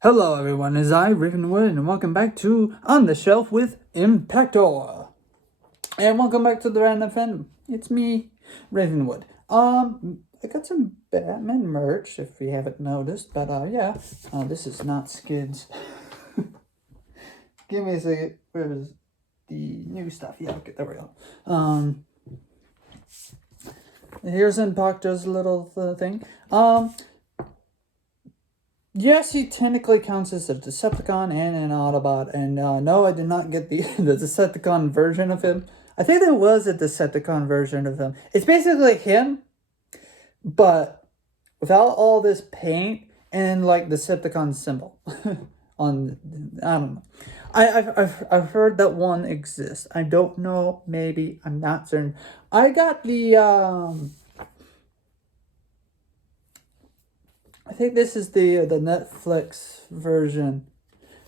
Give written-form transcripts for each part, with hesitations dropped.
Hello everyone, it's I, Ravenwood, and welcome back to On the Shelf with Impactor. And welcome back to the Random Fandom. It's me, Ravenwood. I got some Batman merch, if you haven't noticed, but yeah. This is not Skids. Give me a second, where's the new stuff? Yeah, okay, there we go. Here's Impactor's little thing. Yes, he technically counts as a Decepticon and an Autobot, and no, I did not get the the Decepticon version of him. I think there was a Decepticon version of him. It's basically him, but without all this paint and like the Decepticon symbol on. I don't know. I've heard that one exists. I don't know. Maybe I'm not certain. I got the I think this is the Netflix version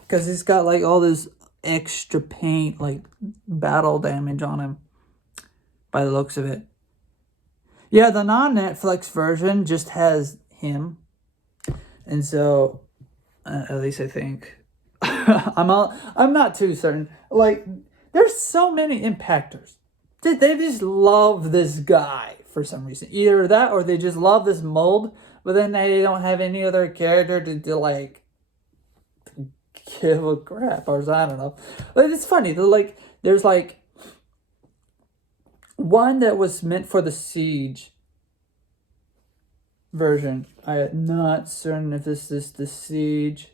because he's got like all this extra paint, like battle damage on him by the looks of it. Yeah, the non-Netflix version just has him, and so at least I think I'm not too certain. Like, there's so many impactors. They just love this guy for some reason. Either that or they just love this mold, but then they don't have any other character to like give a crap, or I don't know. But it's funny. There's like one that was meant for the Siege version. I'm not certain if this is the Siege.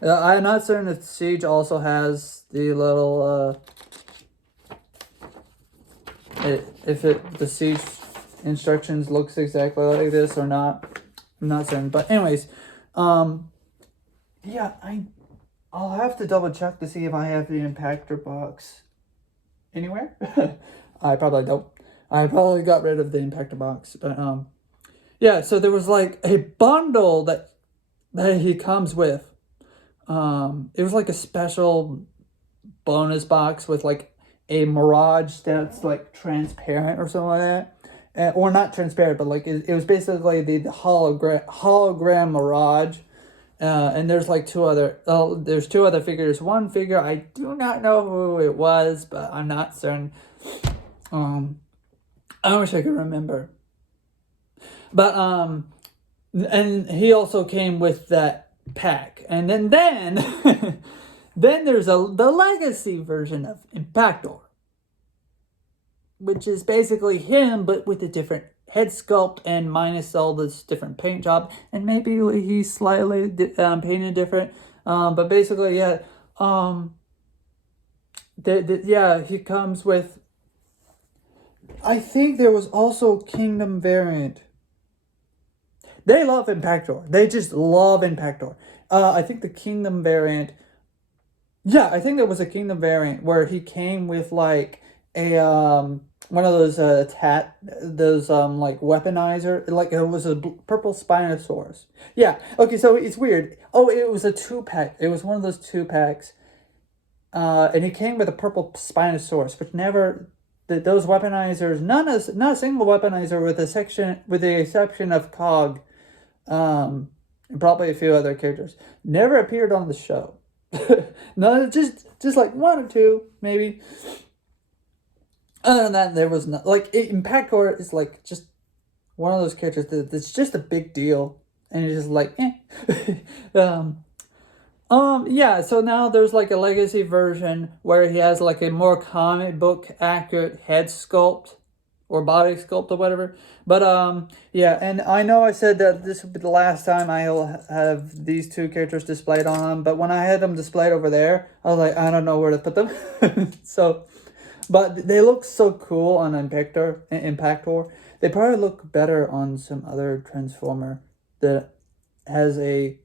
I'm not certain if the Siege also has the little the Siege instructions looks exactly like this or not. I'm not certain. But anyways, yeah, I'll have to double check to see if I have the Impactor box anywhere. I probably don't. I probably got rid of the Impactor box, but yeah. So there was like a bundle that he comes with. It was like a special bonus box with like a Mirage that's like transparent or something like that. Or not transparent, but like it was basically the hologram Mirage. And there's like there's two other figures. One figure I do not know who it was, but I'm not certain. I wish I could remember. But and he also came with that pack, and then then there's the legacy version of Impactor, which is basically him but with a different head sculpt and minus all this different paint job, and maybe he's slightly painted different, but basically yeah, yeah, he comes with. I think there was also Kingdom variant. They love Impactor. They just love Impactor. I think the Kingdom variant. Yeah, I think there was a Kingdom variant where he came with like a one of those like weaponizer, like it was a purple Spinosaurus. Yeah. Okay, so it's weird. Oh, it was a 2-pack. It was one of those 2-packs. And he came with a purple Spinosaurus, which never those weaponizers, not a single weaponizer with the exception of Cog, and probably a few other characters, never appeared on the show. No, just like one or two maybe. Other than that, there was not like Impactor is like just one of those characters that's just a big deal, and you're just like yeah, so now there's like a legacy version where he has like a more comic book accurate head sculpt or body sculpt or whatever. But yeah, and I know I said that this would be the last time I'll have these two characters displayed on them, but when I had them displayed over there, I was like, I don't know where to put them. So, but they look so cool on Impactor. They probably look better on some other Transformer that has an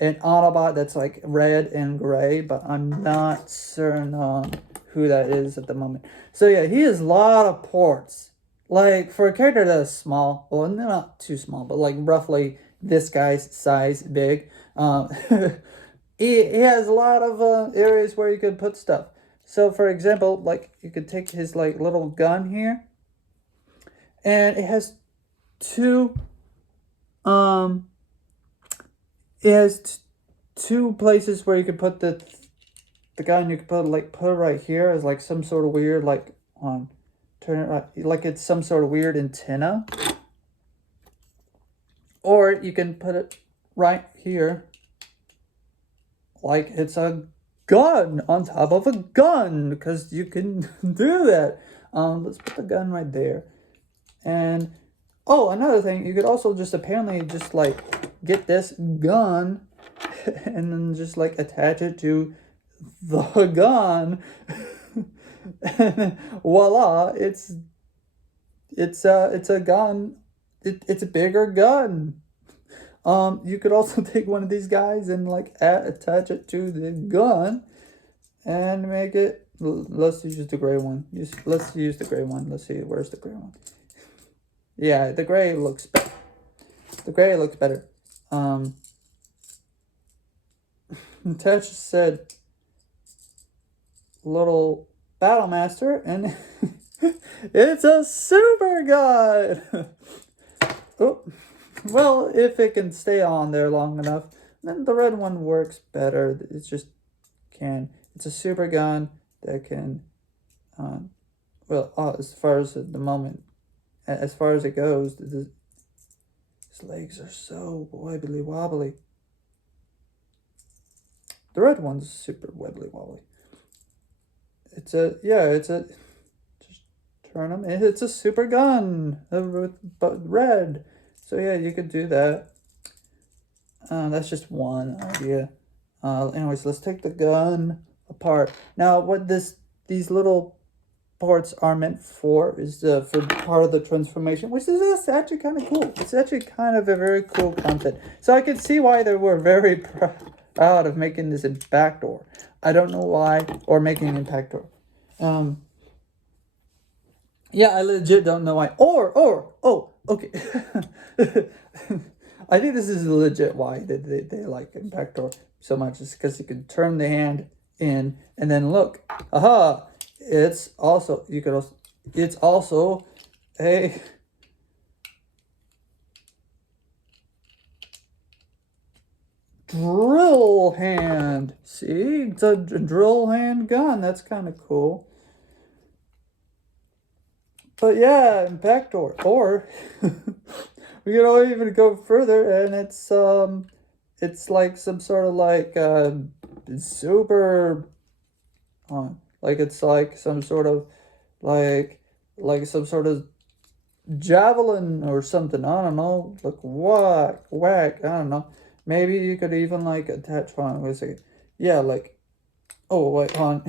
Autobot that's like red and gray, but I'm not certain on who that is at the moment. So yeah, he has a lot of ports. Like for a character that is small, well, not too small, but like roughly this guy's size, big. He has a lot of areas where you could put stuff. So for example, like you could take his like little gun here, and it has two It has two places where you could put the gun. You could put it right here as like some sort of weird like on turn it right, like it's some sort of weird antenna. Or you can put it right here like it's a gun on top of a gun, because you can do that. Let's put the gun right there. And oh, another thing, you could also just apparently just like get this gun and then just like attach it to the gun. And voila, it's a gun. It's a bigger gun. You could also take one of these guys and like attach it to the gun and make it. Let's use the gray one. Let's use the gray one. Let's see, where's the gray one? Yeah, the gray looks better. The gray looks better. Attach said little Battlemaster, and it's a super gun. Oh, well, if it can stay on there long enough, then the red one works better. It's just it's a super gun that can, as far as the moment, as far as it goes, his legs are so wibbly wobbly. The red one's super wibbly wobbly. It's a just turn them. It's a super gun, but red. So yeah, you could do that. That's just one idea. Anyways, let's take the gun apart. Now, what these little parts are meant for is for part of the transformation, which is actually kind of cool. It's actually kind of a very cool concept. So I can see why they were very proud of making this Impactor. I don't know why, or making Impactor. Yeah, I legit don't know why. Oh, okay. I think this is legit why they like Impactor so much. It's because you can turn the hand in and then look. Aha! It's also a drill hand. See, it's a drill hand gun. That's kind of cool. But yeah, Impactor. Or we can even go further, and it's like some sort of like super, like it's like some sort of like some sort of javelin or something. I don't know. Like whack. I don't know. Maybe you could even like attach one. Wait a second. Yeah, like, oh wait, on.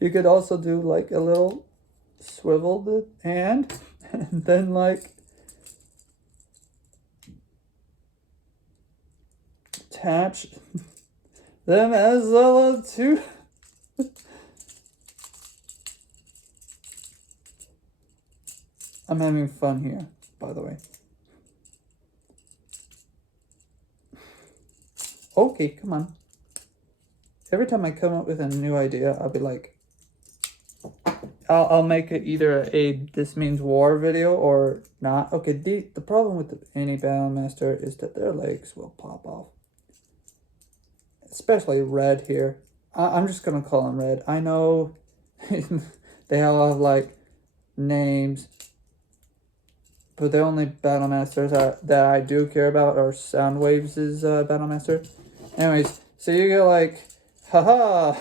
You could also do like a little swivel the hand, and then like attach them as well too. I'm having fun here, by the way. Okay, come on. Every time I come up with a new idea, I'll be like, I'll make it either a this means war video or not. Okay, the problem with any Battlemaster is that their legs will pop off. Especially Red here. I'm just gonna call him Red. I know they all have like names, but the only Battlemasters that I do care about are Soundwaves' Battlemaster. Anyways, so you get like, haha,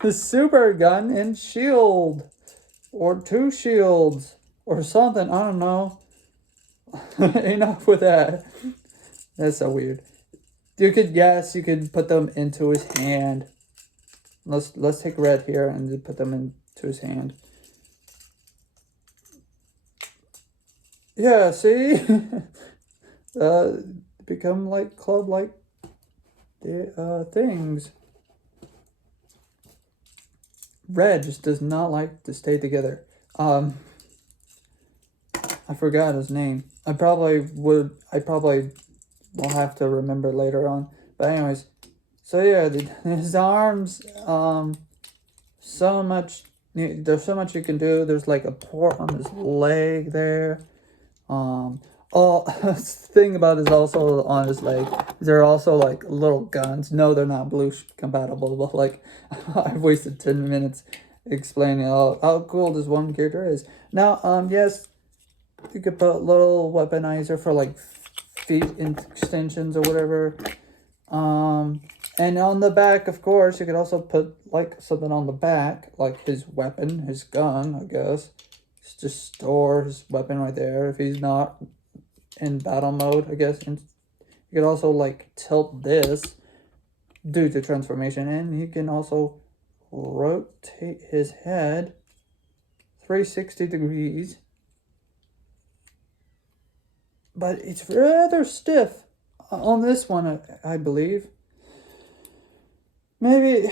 the super gun and shield, or two shields, or something. I don't know. Enough with that. That's so weird. You could put them into his hand. Let's take Red here and put them into his hand. Yeah, see? Become like club-like things. Red just does not like to stay together. I forgot his name. I probably will have to remember later on. But anyways, so yeah, his arms, so much, there's so much you can do. There's like a port on his leg there. thing about is also on his leg. They're also like little guns. No, they're not blue compatible, but like I've wasted 10 minutes explaining how cool this one character is. Now, yes, you could put little weaponizer for like feet extensions or whatever. And on the back, of course, you could also put like something on the back, like his weapon, his gun, I guess. Just store his weapon right there if he's not in battle mode, I guess. And you could also like tilt this due to transformation, and he can also rotate his head 360 degrees. But it's rather stiff on this one, I believe. Maybe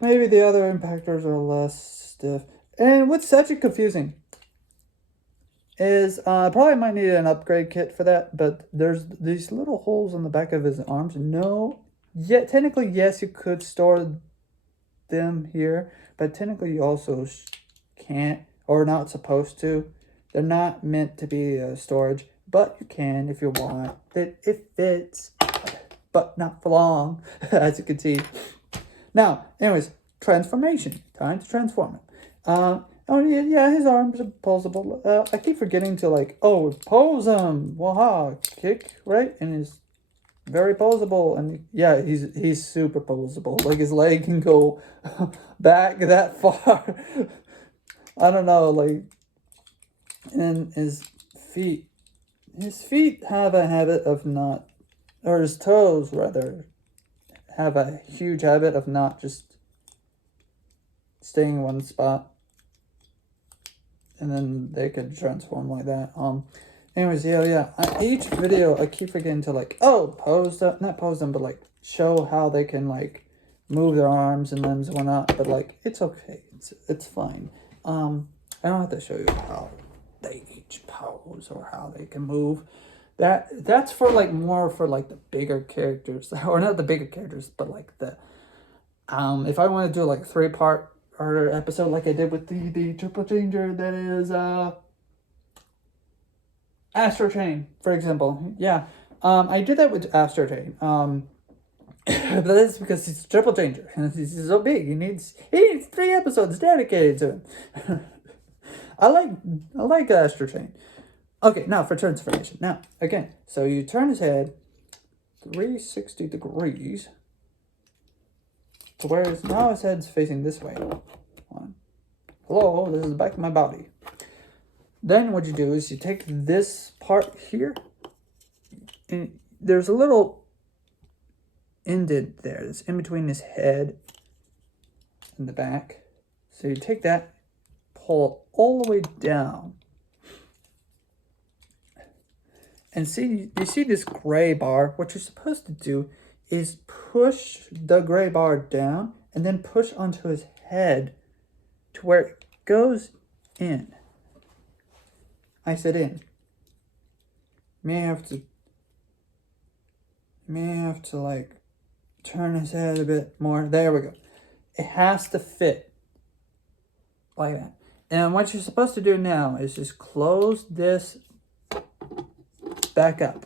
the other impactors are less stiff. And what's actually confusing is probably might need an upgrade kit for that, but there's these little holes on the back of his arms. No, yet technically yes, you could store them here, but technically you also can't or not supposed to. They're not meant to be storage, but you can if you want. It fits, but not for long, as you can see. Now, anyways, transformation. Time to transform him. Oh yeah, his arms are posable. I keep forgetting to like, pose him. Waha, kick, right? And he's very posable, and yeah, he's super posable. Like his leg can go back that far. I don't know, like, and his feet. His feet have a habit of not, or his toes rather, have a huge habit of not just staying in one spot, and then they could transform like that. Anyways, yeah. Each video I keep forgetting to like, pose them, not pose them, but like show how they can like move their arms and limbs and whatnot. But like, it's okay, it's fine. I don't have to show you how they each pose or how they can move. That's for like more for like the bigger characters, or not the bigger characters, but like the if I want to do like 3-part or episode like I did with the triple changer, that is Astro Chain, for example. Yeah. I did that with Astro Chain. But that's because he's a triple changer. He's so big. He needs 3 episodes dedicated to him. I like Astro Chain. Okay, now for transformation. Now, again, so you turn his head 360 degrees to where now his head's facing this way. Hello, this is the back of my body. Then what you do is you take this part here, and there's a little indent there that's in between his head and the back. So you take that, pull all the way down, and you see this gray bar. What you're supposed to do is push the gray bar down and then push onto his head to where it goes in. I said in. May have to like turn his head a bit more. There we go. It has to fit like that. And what you're supposed to do now is just close this back up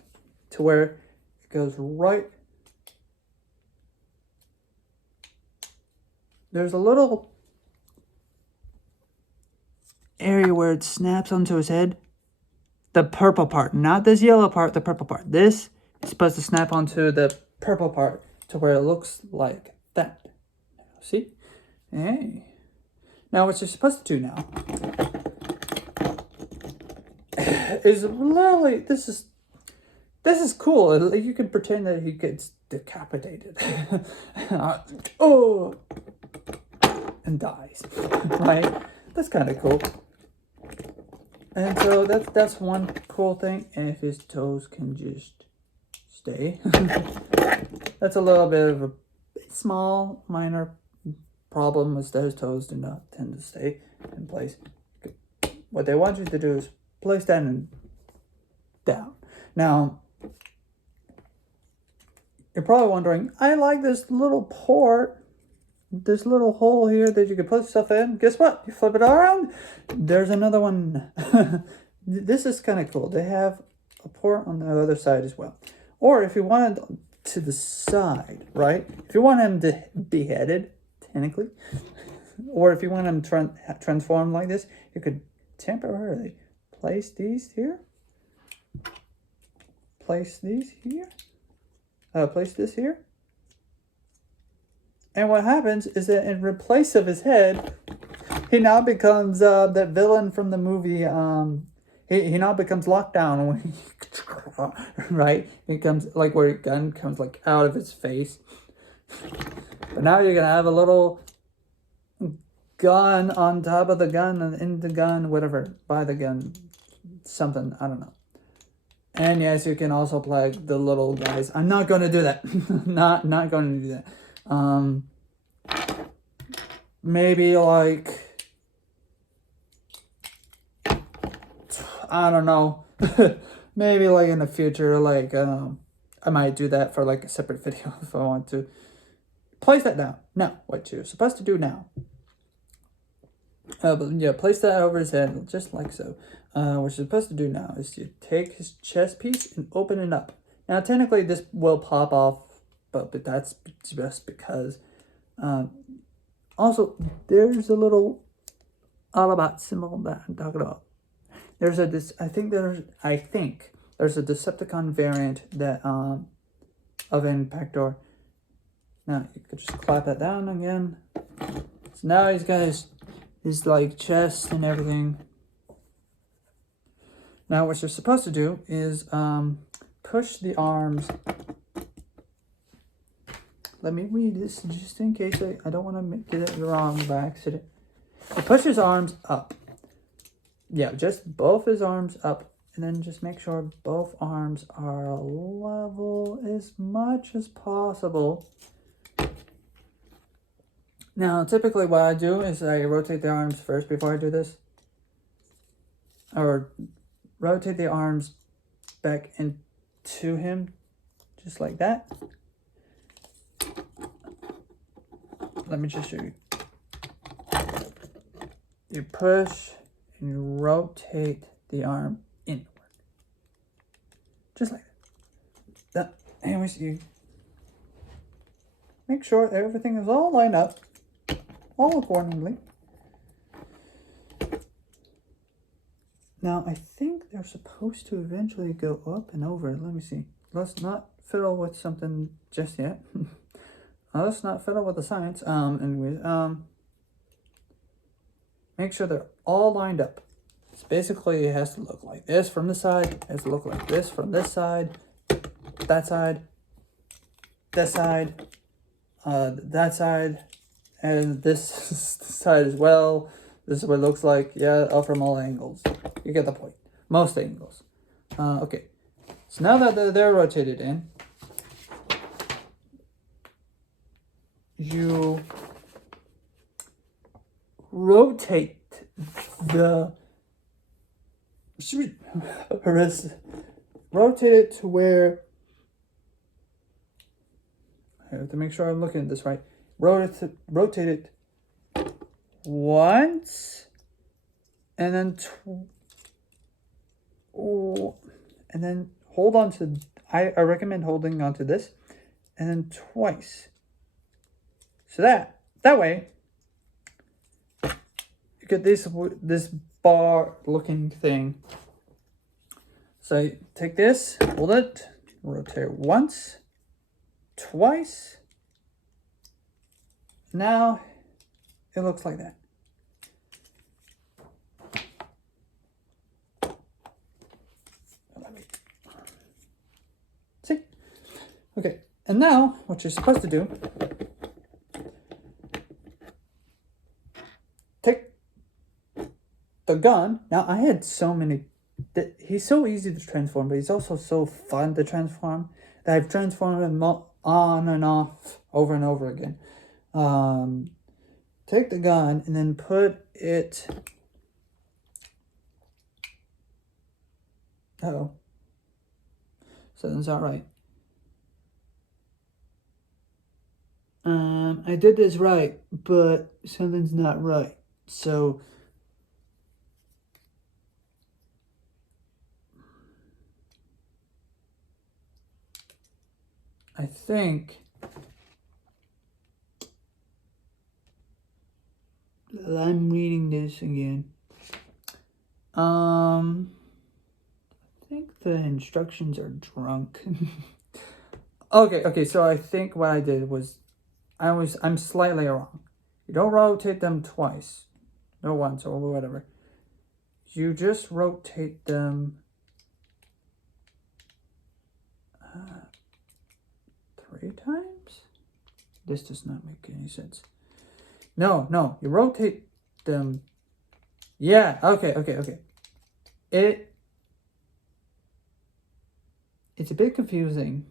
to where it goes right. There's a little area where it snaps onto his head. The purple part, not this yellow part, the purple part. This is supposed to snap onto the purple part to where it looks like that. See? Hey. Now what you're supposed to do now is literally, this is cool. You can pretend that he gets decapitated. And dies. Right? That's kind of cool. And so that's one cool thing. And if his toes can just stay. That's a little bit of a small, minor problem is that his toes do not tend to stay in place. What they want you to do is place that down. Now, you're probably wondering, I like this little port, this little hole here that you can put stuff in. Guess what? You flip it around, there's another one. This is kind of cool. They have a port on the other side as well. Or if you wanted to the side, right? If you want him to be headed, technically, or if you want him transformed like this, you could temporarily place these here. Place these here. Place this here. And what happens is that in replace of his head, he now becomes that villain from the movie. He now becomes Lockdown when he, right? He comes like where a gun comes like out of his face. But now you're gonna have a little gun on top of the gun and in the gun, whatever, by the gun, something, I don't know. And yes, you can also plug the little guys. I'm not going to do that. not going to do that. Maybe like, I don't know. Maybe like in the future, like I might do that for like a separate video if I want to. Place that down. Now, what you're supposed to do now. But yeah, place that over his head, just like so. What you're supposed to do now is you take his chest piece and open it up. Now, technically, this will pop off, but that's just because. Also, there's a little all about symbol that I'm talking about. I think there's a Decepticon variant that of Impactor. Now you could just clap that down again. So now he's got his like chest and everything. Now what you're supposed to do is push the arms. Let me read this just in case I don't want to get it wrong by accident. You push his arms up. Yeah, just both his arms up, and then just make sure both arms are level as much as possible. Now, typically what I do is I rotate the arms first before I do this. Or rotate the arms back into him, just like that. Let me just show you. You push and you rotate the arm inward. Just like that. Anyways, you make sure everything is all lined up, all accordingly. Now, I think they're supposed to eventually go up and over. Let me see. Let's not fiddle with something just yet. Let's not fiddle with the science. Make sure they're all lined up. So basically, it has to look like this from this side. It has to look like this from this side. That side. This side. That side. And this side as well. This is what it looks like. Yeah, all from all angles. You get the point. Most angles. Okay. So now that they're rotated in, you rotate the rotate it to where I have to make sure I'm looking at this right. Rotate it once and then and then hold on to I recommend holding on to this and then twice. So that way you get this bar looking thing. So you take this, hold it, rotate it once, twice. Now it looks like that. See? Okay, and now what you're supposed to do, take the gun. Now I had so many, he's so easy to transform, but he's also so fun to transform that I've transformed him on and off over and over again. Take the gun and then put it. Uh-oh. Something's not right. I did this right, but something's not right. So I think I'm reading this again. I think the instructions are drunk. Okay, so I think what I did was I'm slightly wrong. You don't rotate them twice. No, once or whatever. You just rotate them 3 times? This does not make any sense. No, you rotate them. Yeah, okay. It's a bit confusing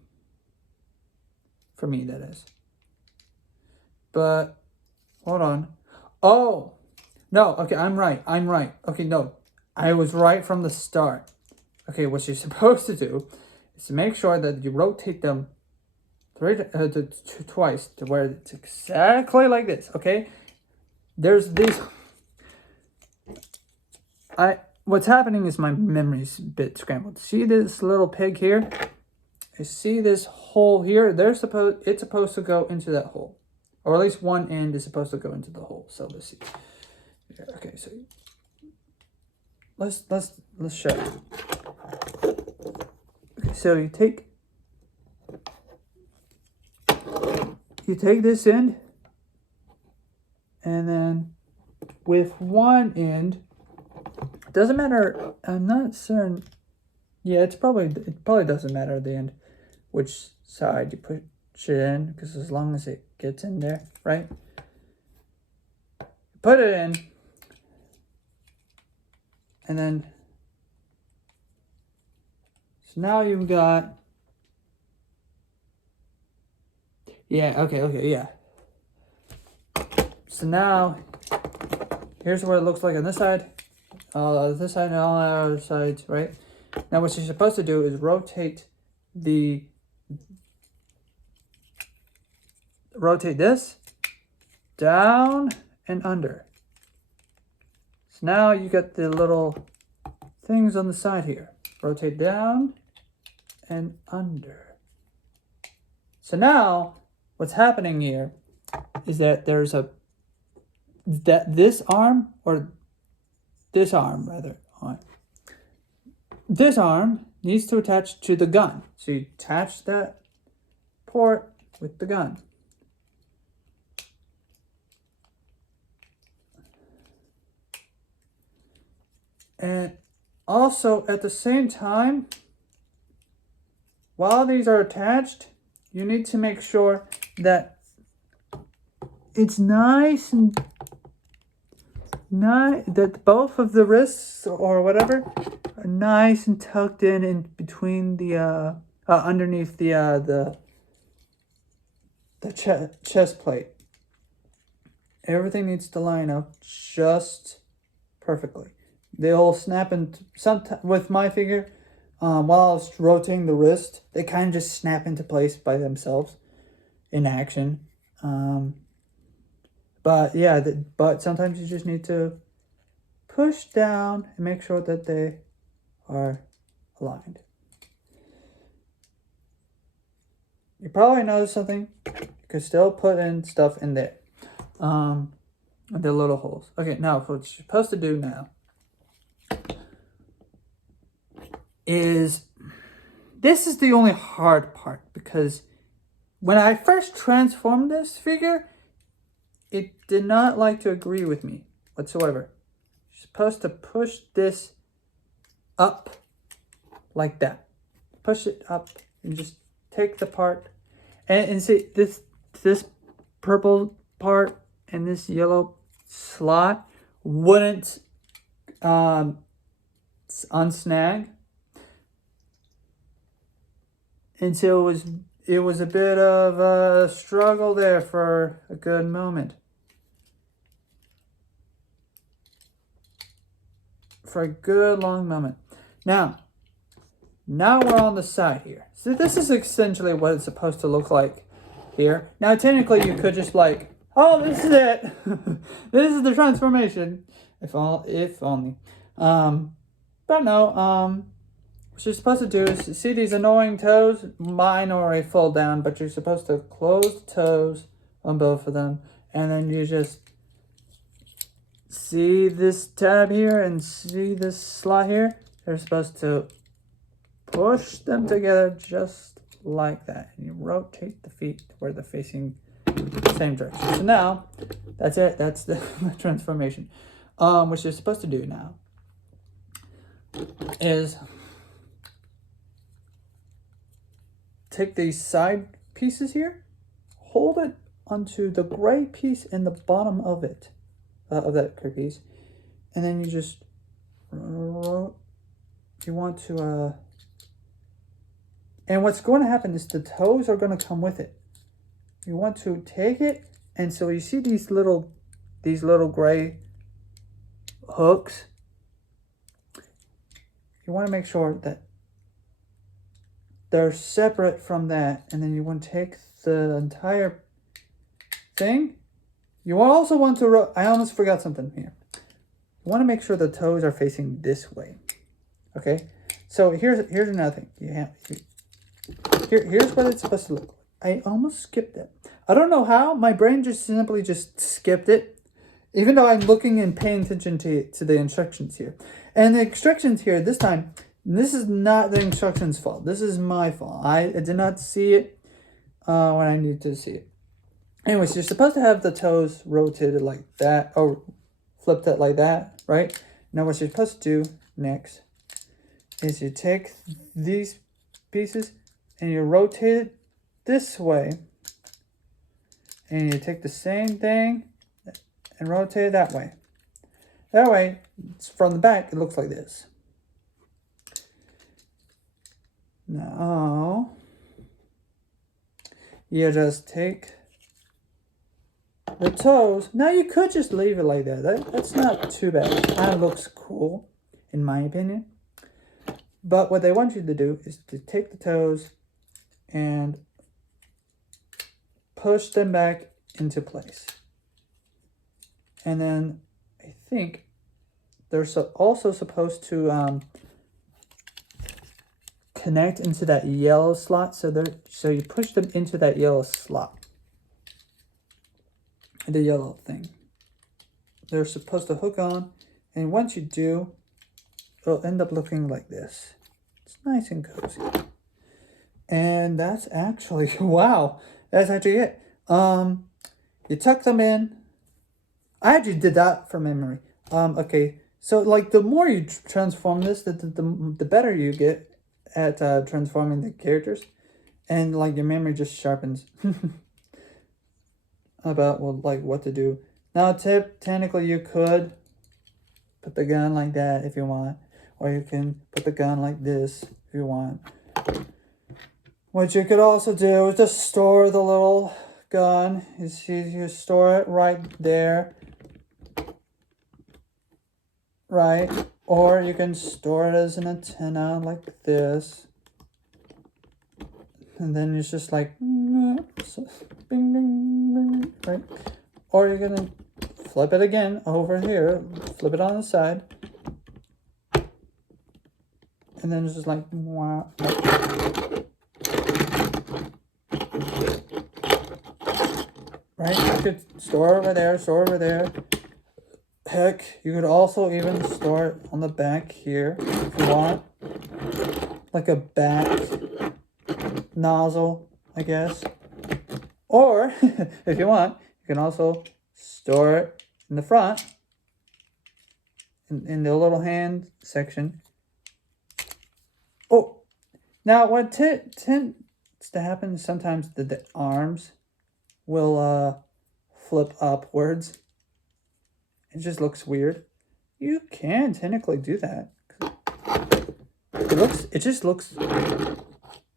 for me, that is. But hold on. Oh, no, okay, I'm right. Okay, no, I was right from the start. Okay, what you're supposed to do is to make sure that you rotate them twice to where it's exactly like this. Okay, there's these. What's happening is my memory's a bit scrambled. See this little pig here? I see this hole here. It's supposed to go into that hole, or at least one end is supposed to go into the hole. So let's see. Okay, so let's show. Okay, so you take this end, and then with one end, it doesn't matter. I'm not certain. Yeah, it probably doesn't matter at the end which side you push it in, because as long as it gets in there, right? Put it in, and then so now you've got, yeah, okay, yeah. So now here's what it looks like on this side, and all the other sides, right? Now what you're supposed to do is rotate this down and under. So now you got the little things on the side here. Rotate down and under. So now what's happening here is that there's this arm needs to attach to the gun. So you attach that port with the gun. And also at the same time, while these are attached, you need to make sure that it's nice and that both of the wrists or whatever are nice and tucked in between the underneath the chest plate. Everything needs to line up just perfectly. They'll snap into with my figure. While I was rotating the wrist, they kind of just snap into place by themselves in action. But yeah, but sometimes you just need to push down and make sure that they are aligned. You probably noticed something. You could still put in stuff in there. The little holes. Okay, now what you're supposed to do now is, this is the only hard part, because when I first transformed this figure, it did not like to agree with me whatsoever. You're supposed to push this up like that. Push it up and just take the part. And see, this purple part and this yellow slot wouldn't unsnag. And so it was a bit of a struggle there for a good moment. For a good long moment. Now we're on the side here. So this is essentially what it's supposed to look like here. Now technically you could just like, oh, this is it. This is the transformation. If only. But no, what what you're supposed to do is see these annoying toes. Mine already fall down, but you're supposed to close the toes on both of them, and then you just see this tab here and see this slot here. You're supposed to push them together just like that, and you rotate the feet where they're facing the same direction. So now, that's it. That's the transformation. What you're supposed to do now is take these side pieces here, hold it onto the gray piece in the bottom of it, of that gray piece, and then you just, you want to, and what's going to happen is the toes are going to come with it. You want to take it, and so you see these little gray hooks. You want to make sure that they're separate from that, and then you want to take the entire thing. You also want to, I almost forgot something here. You want to make sure the toes are facing this way. Okay, so here's another thing. Here's what it's supposed to look like. I almost skipped it. I don't know how. My brain just simply skipped it, even though I'm looking and paying attention to the instructions here. And the instructions here this time, this is not the instructions' fault. This is my fault. I did not see it when I needed to see it. Anyways, you're supposed to have the toes rotated like that, or flipped it like that, right? Now what you're supposed to do next is you take these pieces and you rotate it this way, and you take the same thing and rotate it that way. That way, from the back, it looks like this. Now, you just take the toes. Now you could just leave it like that. That's not too bad. It kind of looks cool, in my opinion. But what they want you to do is to take the toes and push them back into place. And then I think they're also supposed to connect into that yellow slot. So you push them into that yellow slot. The yellow thing. They're supposed to hook on, and once you do, it'll end up looking like this. It's nice and cozy. And that's actually, wow, that's actually it. You tuck them in. I actually did that from memory. Okay, so like the more you transform this, the better you get at transforming the characters, and like your memory just sharpens about what to do. Now, technically, you could put the gun like that if you want, or you can put the gun like this if you want. What you could also do is just store the little gun. You store it right there. Right? Or you can store it as an antenna like this. And then it's just like, bing, bing, bing, right? Or you're going to flip it again over here. Flip it on the side. And then it's just like, wow. Right? You could store over there, store over there. Heck, you could also even store it on the back here if you want. Like a back nozzle, I guess. Or, if you want, you can also store it in the front, in the little hand section. Oh, now what tends to happen is sometimes the arms will flip upwards. It just looks weird. You can technically do that. It just looks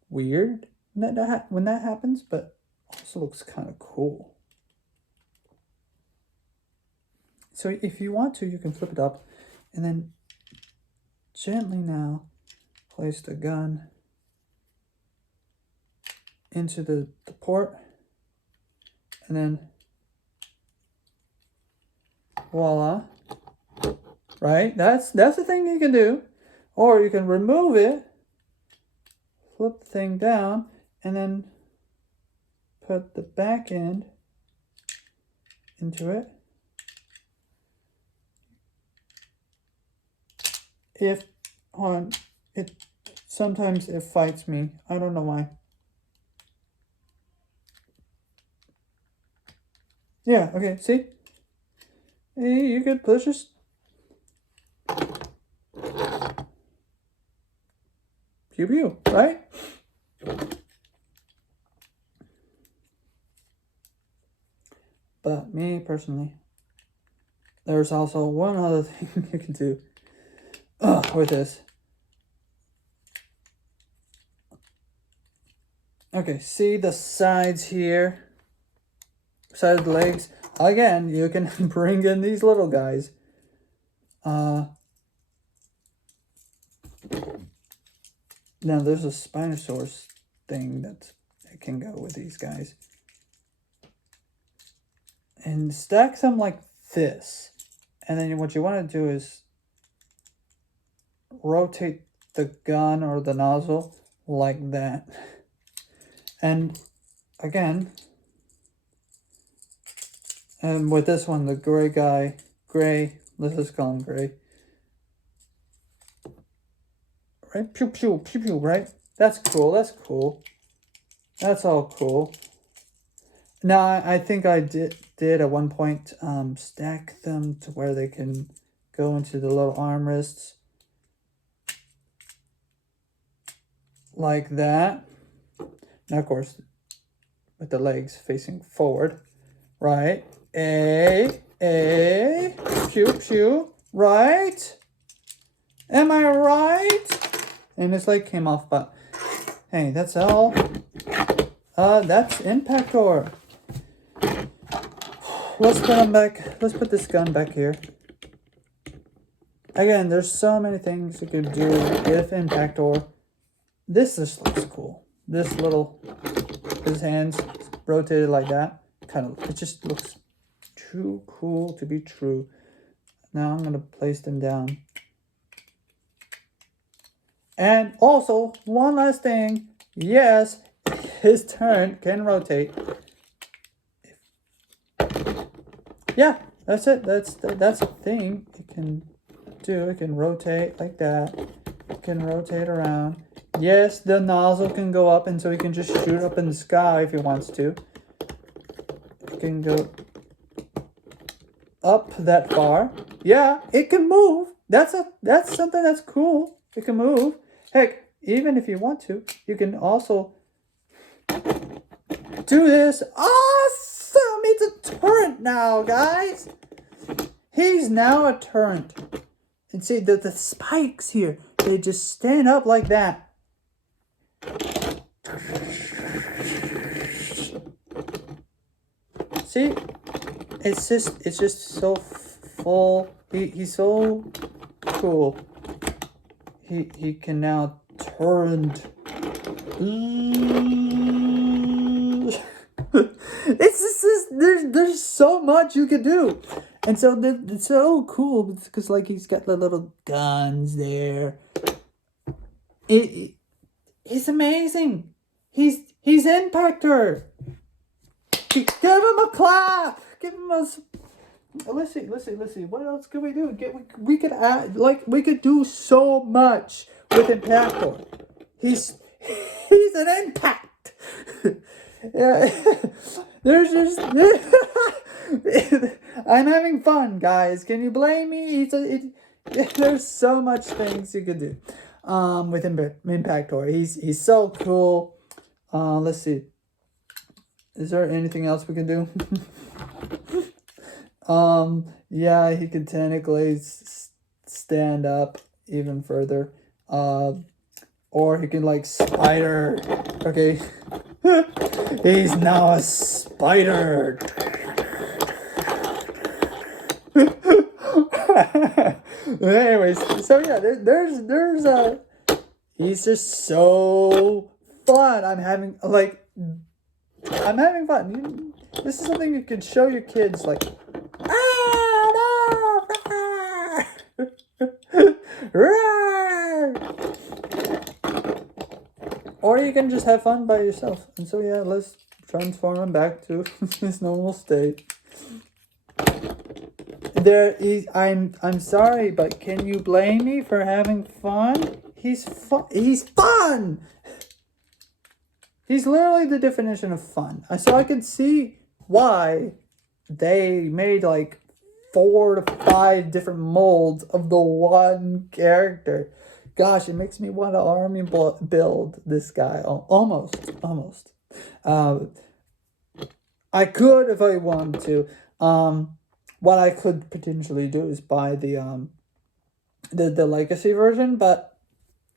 weird when that happens, but also looks kind of cool. So if you want to, you can flip it up and then gently now place the gun into the port, and then voila. Right? That's the thing you can do. Or you can remove it flip the thing down, and then put the back end into it. If on it, sometimes it fights me. I don't know why. Yeah, okay, see? Hey, you could push this. Pew pew, right? But me personally, there's also one other thing you can do with this. Okay, see the sides here? Side of the legs. Again, you can bring in these little guys. Now there's a Spinosaurus thing that can go with these guys. And stack them like this. And then what you want to do is rotate the gun or the nozzle like that. And again, and with this one, the gray guy, let's just call him gray. Right? Pew, pew, pew, pew, right? That's cool, that's cool. That's all cool. Now, I think I did at one point stack them to where they can go into the little armrests. Like that. Now, of course, with the legs facing forward. Right? Pew, pew. Right? Am I right? And his leg came off, but hey, that's all. That's Impactor. Let's put him back. Let's put this gun back here. Again, there's so many things you could do with Impactor. This just looks cool. This little, his hands rotated like that. It just looks too cool to be true. Now I'm gonna place them down. And also, one last thing. Yes, his turn can rotate. Yeah, that's it. That's a thing it can do. It can rotate like that. It can rotate around. Yes, the nozzle can go up, and so he can just shoot up in the sky if he wants to. It can go up that far. Yeah, it can move. That's something that's cool. It can move. Heck, even if you want to, you can also do this. Awesome! It's a turret now, guys. He's now a turret. And see, the spikes here, they just stand up like that. See? It's just so full. He's so cool. He can now turn. It's just there's so much you can do, and so it's so cool because like he's got the little guns there. He's amazing. He's Impactor. Give him a clap. Give him a. Let's see. What else could we do? We could add, we could do so much with Impactor. He's an impact. Yeah, there's just. I'm having fun, guys. Can you blame me? There's so much things you could do, with Impactor. He's so cool. Let's see. Is there anything else we can do? Yeah, he can technically stand up even further. Or he can spider. Okay. He's now a spider. Anyways, so yeah, there's he's just so fun. I'm having fun. This is something you can show your kids, or or you can just have fun by yourself. And so yeah, let's transform him back to his normal state. I'm sorry, but can you blame me for having fun? He's fun. He's fun. He's literally the definition of fun. So I could see why they made like 4 to 5 different molds of the one character. Gosh, it makes me want to army build this guy. Almost. I could if I wanted to. What I could potentially do is buy the legacy version, but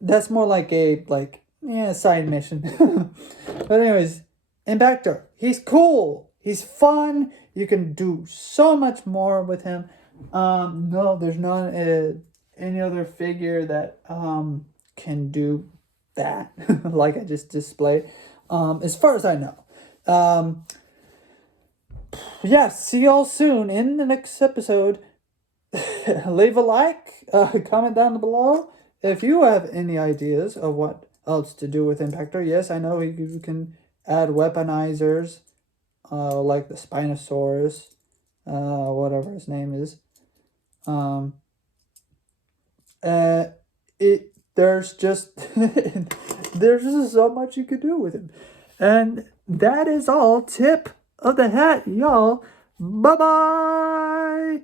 that's more like a side mission. But anyways, Impactor, he's cool. He's fun. You can do so much more with him. No, there's not any other figure that can do that like I just displayed. As far as I know. Yeah, see y'all soon in the next episode. Leave a like, comment down below if you have any ideas of what else to do with Impactor. Yes, I know you can add weaponizers, like the Spinosaurus, whatever his name is. There's just there's just so much you could do with him, and that is all. Tip of the hat, y'all. Bye bye.